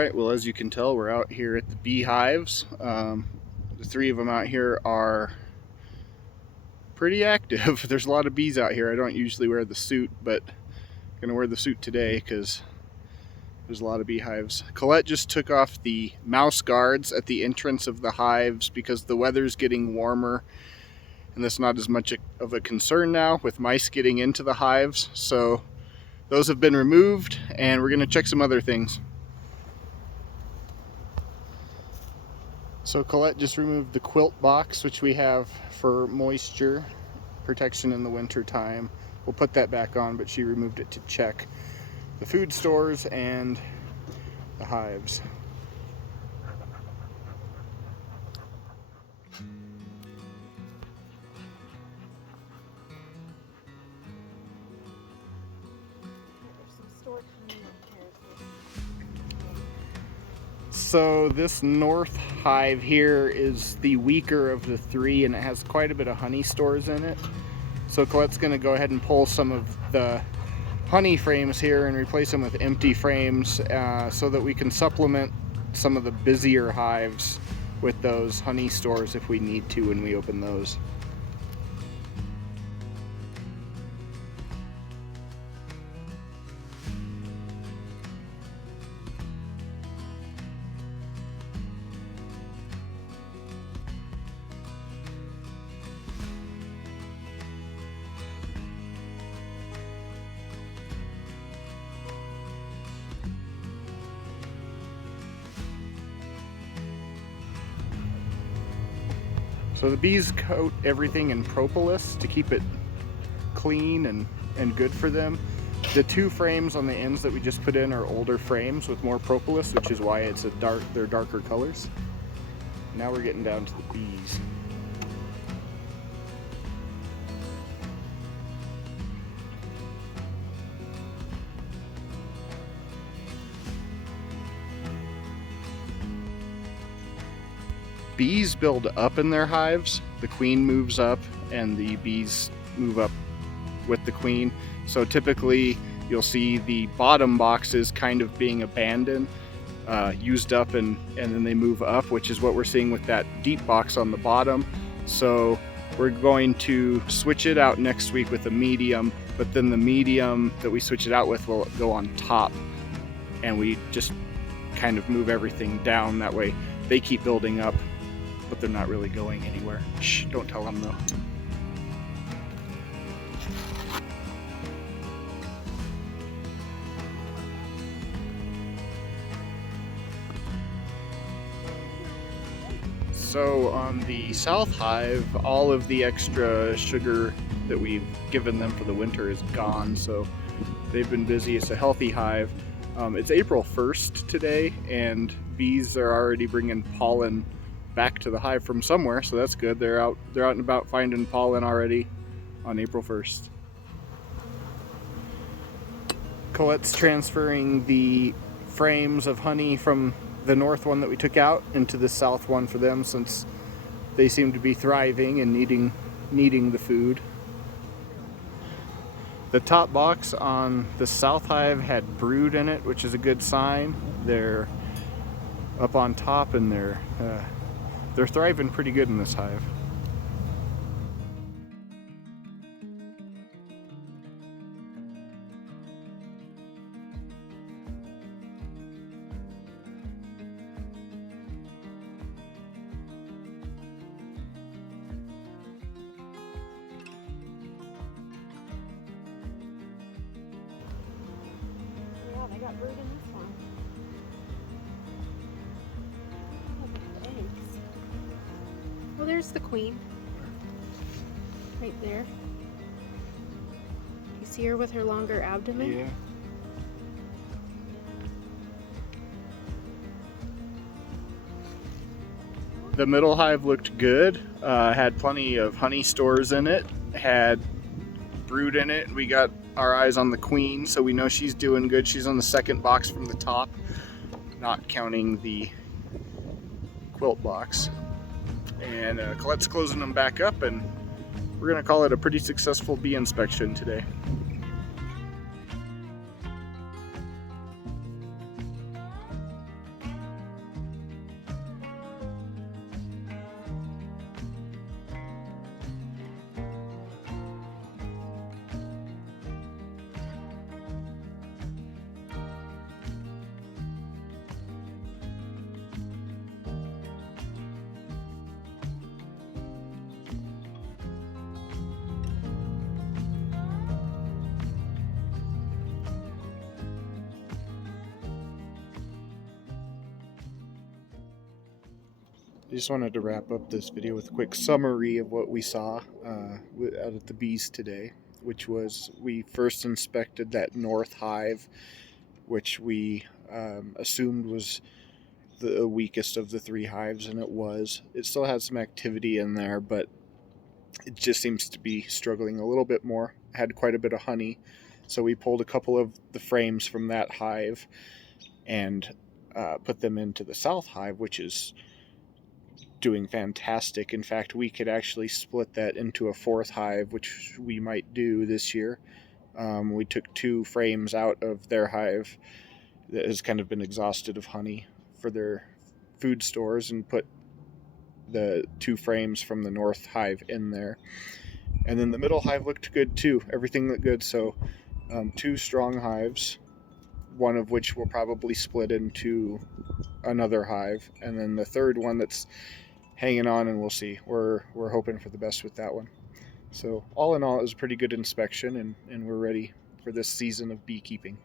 Alright, well, as you can tell, we're out here at the beehives. The three of them out here are pretty active. There's a lot of bees out here. I don't usually wear the suit, but I'm gonna wear the suit today because there's a lot of beehives. Colette just took off the mouse guards at the entrance of the hives because the weather's getting warmer and that's not as much of a concern now with mice getting into the hives. So those have been removed and we're gonna check some other things. So Colette just removed the quilt box, which we have for moisture protection in the winter time. We'll put that back on, but she removed it to check the food stores and the hives. So this north hive here is the weaker of the three and it has quite a bit of honey stores in it. So Colette's going to go ahead and pull some of the honey frames here and replace them with empty frames so that we can supplement some of the busier hives with those honey stores if we need to when we open those. So the bees coat everything in propolis to keep it clean and good for them. The two frames on the ends that we just put in are older frames with more propolis, which is why they're darker colors. Now we're getting down to the bees. Bees build up in their hives. The queen moves up and the bees move up with the queen. So typically you'll see the bottom boxes kind of being abandoned, used up, and then they move up, which is what we're seeing with that deep box on the bottom. So we're going to switch it out next week with a medium, but then the medium that we switch it out with will go on top and we just kind of move everything down. That way they keep building up, but they're not really going anywhere. Shh, don't tell them though. So on the south hive, all of the extra sugar that we've given them for the winter is gone, so they've been busy. It's a healthy hive. It's April 1st today, and bees are already bringing pollen back to the hive from somewhere, so that's good. They're out and about finding pollen already on April 1st. Colette's transferring the frames of honey from the north one that we took out into the south one for them, since they seem to be thriving and needing the food. The top box on the south hive had brood in it, which is a good sign. They're up on top and they're thriving pretty good in this hive. Yeah, they got brood in this one. Well, there's the queen, right there. You see her with her longer abdomen? Yeah. The middle hive looked good, had plenty of honey stores in it, had brood in it. We got our eyes on the queen, so we know she's doing good. She's on the second box from the top, not counting the quilt box. And Colette's closing them back up, and we're gonna call it a pretty successful bee inspection today. I just wanted to wrap up this video with a quick summary of what we saw out at the bees today, which was we first inspected that north hive, which we assumed was the weakest of the three hives, and it was. It still had some activity in there, but it just seems to be struggling a little bit more. It had quite a bit of honey, so we pulled a couple of the frames from that hive and put them into the south hive, which is doing fantastic. In fact, we could actually split that into a fourth hive, which we might do this year. We took 2 frames out of their hive that has kind of been exhausted of honey for their food stores and put the 2 frames from the north hive in there. And then the middle hive looked good too. Everything looked good. So 2 strong hives, one of which will probably split into another hive, and then the third one that's hanging on, and we'll see. We're hoping for the best with that one. So all in all, it was a pretty good inspection, and we're ready for this season of beekeeping.